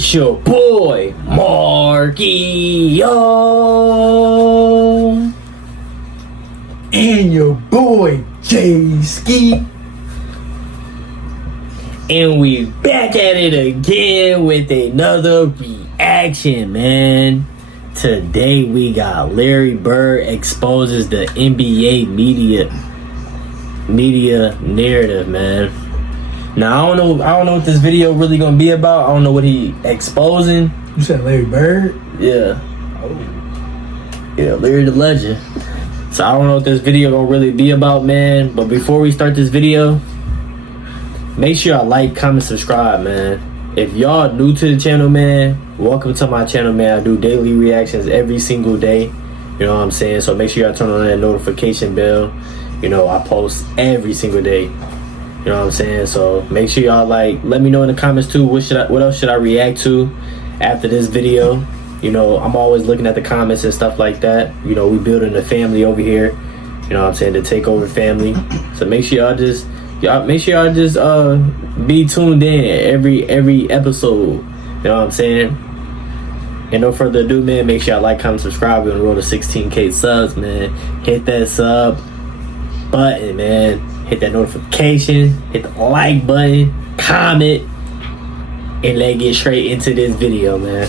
It's your boy, Markio. And your boy, J-Ski. And we back at it again with another reaction, man. Today we got Larry Bird exposes the NBA media narrative, man. Now I don't know what this video really gonna be about. I don't know what he exposing. You said Larry Bird? Yeah. Oh. Yeah, Larry the Legend. So I don't know what this video gonna really be about, man. But before we start this video, make sure y'all like, comment, subscribe, man. If y'all new to the channel, man, welcome to my channel, man. I do daily reactions every single day. You know what I'm saying? So make sure y'all turn on that notification bell. You know, I post every single day. You know what I'm saying? So make sure y'all like, let me know in the comments too. What else should I react to after this video? You know, I'm always looking at the comments and stuff like that. You know, we building a family over here. You know what I'm saying? The Takeover family. So make sure y'all just be tuned in every episode. You know what I'm saying? And no further ado, man, make sure y'all like, comment, subscribe. We're on the road to 16K subs, man. Hit that sub button, man. Hit that notification, hit the like button, comment, and let's get straight into this video, man.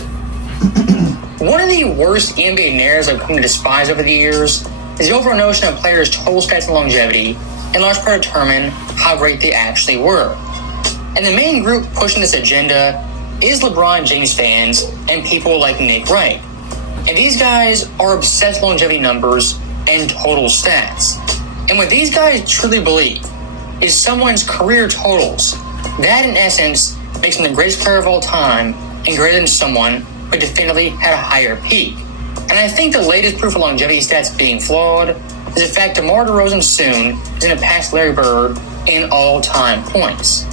One of the worst NBA narratives I've come to despise over the years is the overall notion of players' total stats and longevity in large part determine how great they actually were. And the main group pushing this agenda is LeBron James fans and people like Nick Wright. And these guys are obsessed with longevity numbers and total stats. And what these guys truly believe is someone's career totals. That, in essence, makes them the greatest player of all time and greater than someone who definitively had a higher peak. And I think the latest proof of longevity stats being flawed is the fact DeMar DeRozan soon is going to pass Larry Bird in all-time points.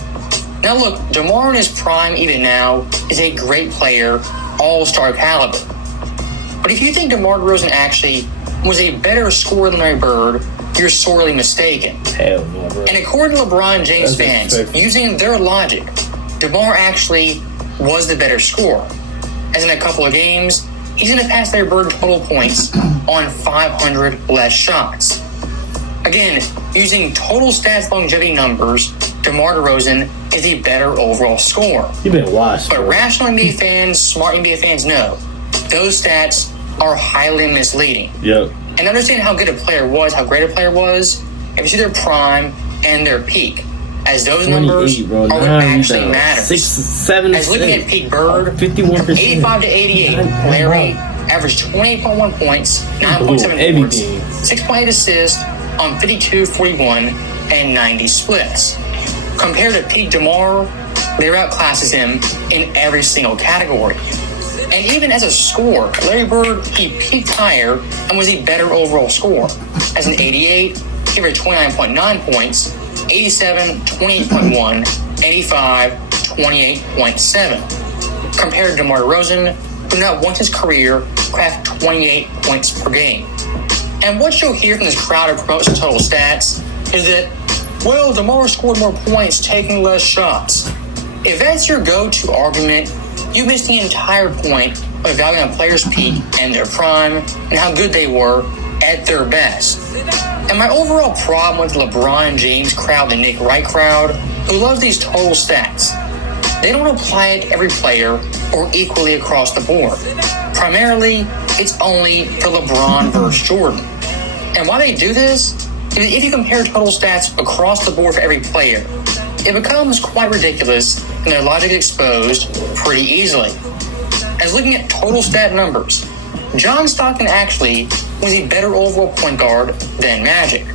Now look, DeMar in his prime even now is a great player, all-star caliber. But if you think DeMar DeRozan actually was a better scorer than Larry Bird, you're sorely mistaken. Hell no, bro. And according to LeBron James fans, using their logic, DeMar actually was the better scorer. As in a couple of games, he's going to pass Larry Bird total points on 500 less shots. Again, using total stats longevity numbers, DeMar DeRozan is the better overall scorer. You been washed, But bro. rational NBA fans, smart NBA fans know those stats are highly misleading. Yep. And understand how good a player was, how great a player was, if you see their prime and their peak. As those numbers bro. are what actually matters. 6, 7, As looking at peak Bird, 51%. from 85 to 88, Larry averaged 28.1 points, 9.7 boards, 6.8 assists on 52, 41, and 90 splits. Compared to peak DeMar, Larry outclasses him in every single category. And even as a scorer, Larry Bird, he peaked higher and was a better overall scorer. As an 88, he averaged 29.9 points, 87, 28.1, 85, 28.7. Compared to DeMar DeRozan, who not once in his career cracked 28 points per game. And what you'll hear from this crowd of promotes total stats is that, well, DeMar scored more points taking less shots. If that's your go-to argument, you missed the entire point of evaluating a player's peak and their prime and how good they were at their best. And my overall problem with the LeBron James crowd, the Nick Wright crowd, who loves these total stats, they don't apply it to every player or equally across the board. Primarily, it's only for LeBron versus Jordan. And why they do this is if you compare total stats across the board for every player, it becomes quite ridiculous and their logic is exposed pretty easily. As looking at total stat numbers, John Stockton actually was a better overall point guard than Magic.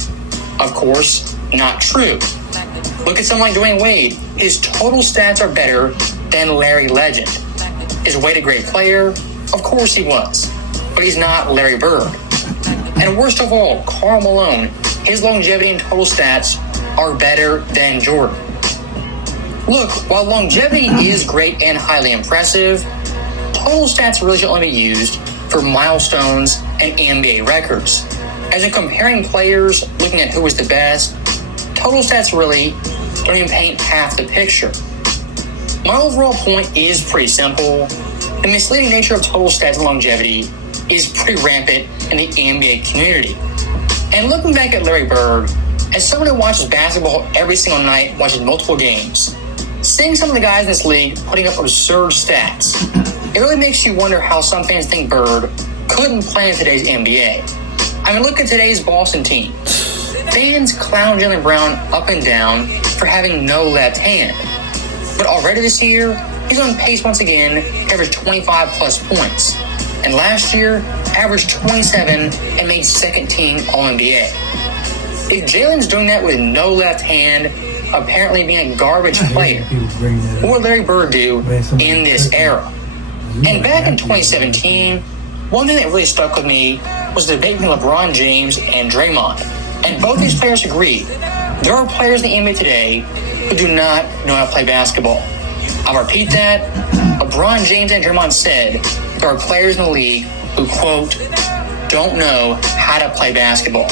Of course, not true. Look at someone like Dwayne Wade. His total stats are better than Larry Legend. Is Wade a great player? Of course he was. But he's not Larry Bird. And worst of all, Karl Malone, his longevity and total stats are better than Jordan. Look, while longevity is great and highly impressive, total stats really should only be used for milestones and NBA records. As in comparing players, looking at who was the best, total stats really don't even paint half the picture. My overall point is pretty simple. The misleading nature of total stats and longevity is pretty rampant in the NBA community. And looking back at Larry Bird, as someone who watches basketball every single night, watches multiple games, seeing some of the guys in this league putting up absurd stats, it really makes you wonder how some fans think Bird couldn't play in today's NBA. I mean, look at today's Boston team. Fans clown Jaylen Brown up and down for having no left hand. But already this year, he's on pace once again to average 25 plus points. And last year, averaged 27 and made second team All-NBA. If Jalen's doing that with no left hand, apparently being a garbage player, what would Larry Bird do in this era? And back in 2017, one thing that really stuck with me was the debate between LeBron James and Draymond. And both these players agreed. There are players in the NBA today who do not know how to play basketball. I'll repeat that. LeBron James and Draymond said there are players in the league who, quote, don't know how to play basketball.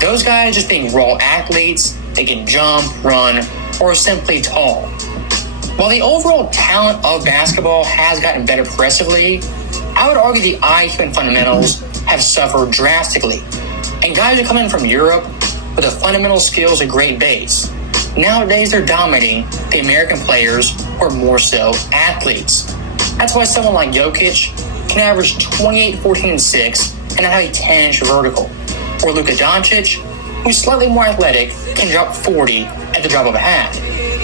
Those guys just being raw athletes, they can jump, run, or are simply tall. While the overall talent of basketball has gotten better progressively, I would argue the IQ and fundamentals have suffered drastically. And guys are coming from Europe with the fundamental skills a great base. Nowadays, they're dominating the American players who are more so athletes. That's why someone like Jokic can average 28, 14, and 6 and not have a 10-inch vertical. Or Luka Doncic, who's slightly more athletic, can drop 40 at the drop of a hat.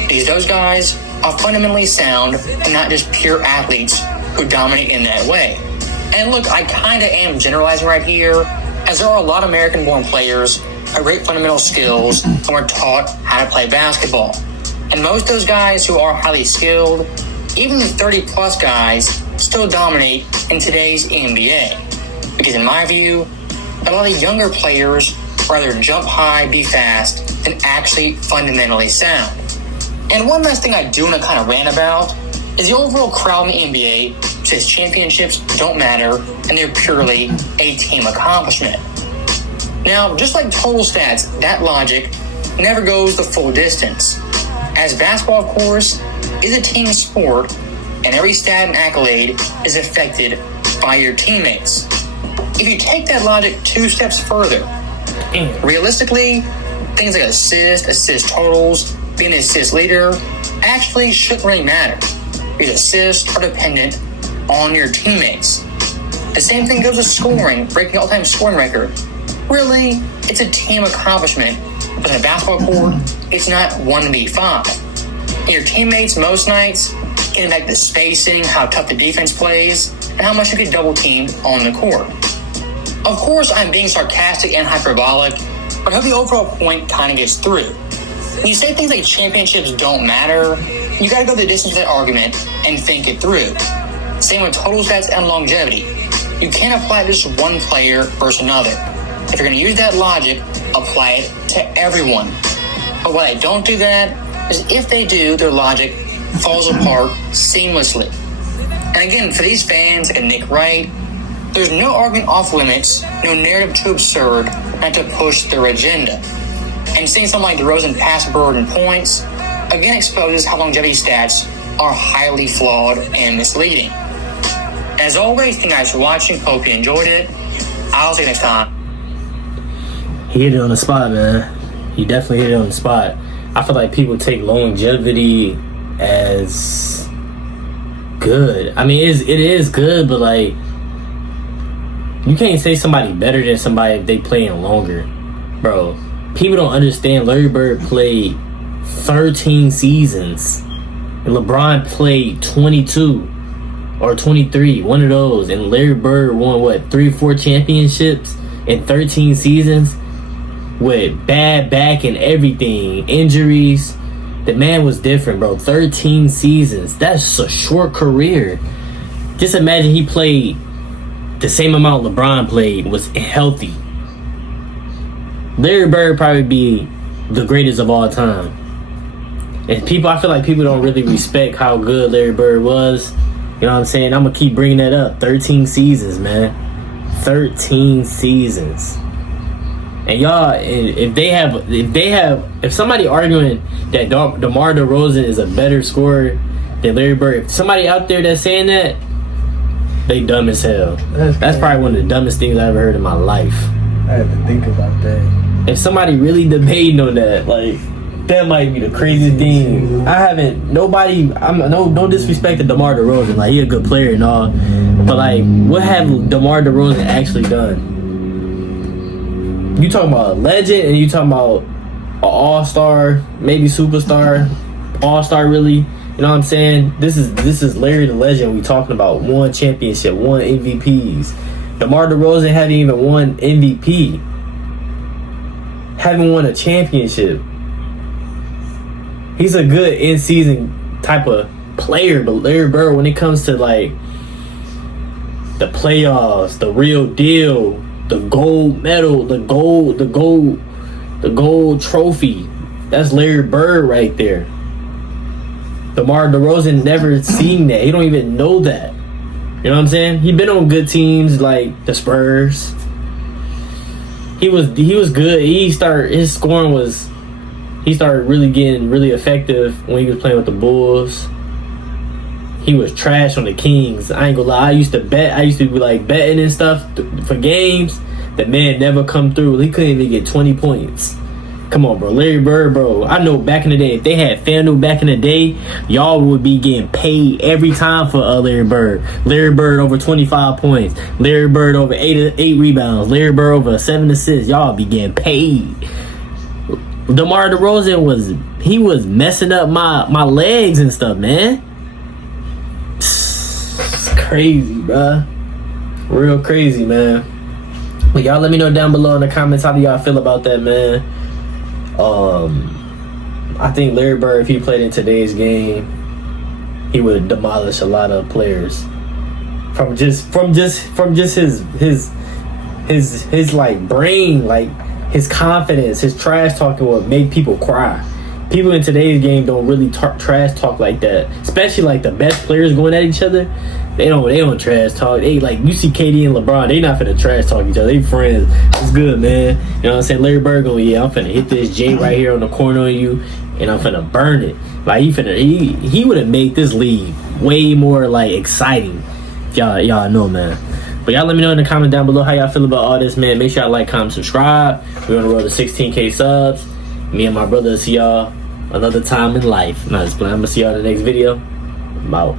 Because those guys are fundamentally sound and not just pure athletes who dominate in that way. And look, I kind of am generalizing right here, as there are a lot of American-born players who have great fundamental skills and were taught how to play basketball. And most of those guys who are highly skilled, even the 30-plus guys, still dominate in today's NBA. Because in my view, a lot of younger players rather jump high, be fast, than actually fundamentally sound. And one last thing I do want to kind of rant about is the overall crowd in the NBA says championships don't matter and they're purely a team accomplishment. Now, just like total stats, that logic never goes the full distance. As basketball, of course, is a team sport, and every stat and accolade is affected by your teammates. If you take that logic 2 steps further, realistically, things like assist totals, being an assist leader, actually shouldn't really matter. Because assists are dependent on your teammates. The same thing goes with scoring, breaking all-time scoring record. Really, it's a team accomplishment, but in a basketball court, it's not 1v5. And your teammates most nights can impact the spacing, how tough the defense plays, and how much you get double-teamed on the court. Of course, I'm being sarcastic and hyperbolic, but I hope the overall point kind of gets through. When you say things like championships don't matter, you gotta go the distance with that argument and think it through. Same with total stats and longevity. You can't apply it to just one player versus another. If you're gonna use that logic, apply it to everyone. But why they don't do that is if they do, their logic falls apart seamlessly. And again, for these fans like a Nick Wright, there's no argument off limits, no narrative too absurd not to push their agenda. And seeing something like DeRozan pass Bird in points, again exposes how longevity stats are highly flawed and misleading. As always, thank you guys for watching. Hope you enjoyed it. I'll see you next time. He hit it on the spot, man. He definitely hit it on the spot. I feel like people take longevity as good. I mean, it is good, but like, you can't say somebody better than somebody if they playing longer. Bro, people don't understand Larry Bird played 13 seasons. And LeBron played 22 or 23, one of those. And Larry Bird won, 3 or 4 championships in 13 seasons with bad back and everything, injuries. The man was different, bro. 13 seasons. That's a short career. Just imagine he played the same amount LeBron played, was healthy. Larry Bird probably be the greatest of all time. And I feel like people don't really respect how good Larry Bird was. You know what I'm saying? I'm gonna keep bringing that up. 13 seasons, man. 13 seasons. And y'all, if somebody arguing that DeMar DeRozan is a better scorer than Larry Bird. If somebody out there that's saying that, they dumb as hell. That's probably one of the dumbest things I ever heard in my life. I had to think about that. If somebody really debating on that, like, that might be the craziest thing. I haven't, nobody, no disrespect to DeMar DeRozan, like, he a good player and all, but like, what have DeMar DeRozan actually done? You talking about a legend, and you talking about an all-star, maybe superstar, all-star really, you know what I'm saying? This is Larry the Legend we talking about. One championship, one MVPs. DeMar DeRozan haven't even won MVP. Haven't won a championship. He's a good in-season type of player, but Larry Bird, when it comes to like the playoffs, the real deal, the gold medal, the gold trophy, that's Larry Bird right there. DeMar DeRozan never seen that. He don't even know that. You know what I'm saying? He been on good teams like the Spurs. He was good. His scoring was. He started really getting really effective when he was playing with the Bulls. He was trash on the Kings. I ain't gonna lie. I used to bet. I used to be like betting and stuff for games. The man never come through. He couldn't even get 20 points. Come on, bro. Larry Bird, bro. I know back in the day, if they had FanDuel back in the day, y'all would be getting paid every time for Larry Bird. Larry Bird over 25 points. Larry Bird over 8 rebounds. Larry Bird over 7 assists. Y'all be getting paid. DeMar DeRozan was messing up my legs and stuff, man. It's crazy, bro. Real crazy, man. But y'all let me know down below in the comments, how do y'all feel about that, man? I think Larry Bird, if he played in today's game, he would demolish a lot of players. From just his like brain, like his confidence, his trash talking would make people cry. People in today's game don't really trash talk like that. Especially like the best players going at each other. They don't trash talk. They like, you see KD and LeBron, they not finna trash talk each other. They friends. It's good, man. You know what I'm saying? Larry Bird going, yeah, I'm finna hit this J right here on the corner on you, and I'm finna burn it. Like he would have made this league way more like exciting. Y'all know, man. But y'all let me know in the comment down below how y'all feel about all this, man. Make sure y'all like, comment, subscribe. We're on the road to 16K subs. Me and my brother see y'all another time in life. Nah, just playing. I'm gonna see y'all in the next video. I'm out.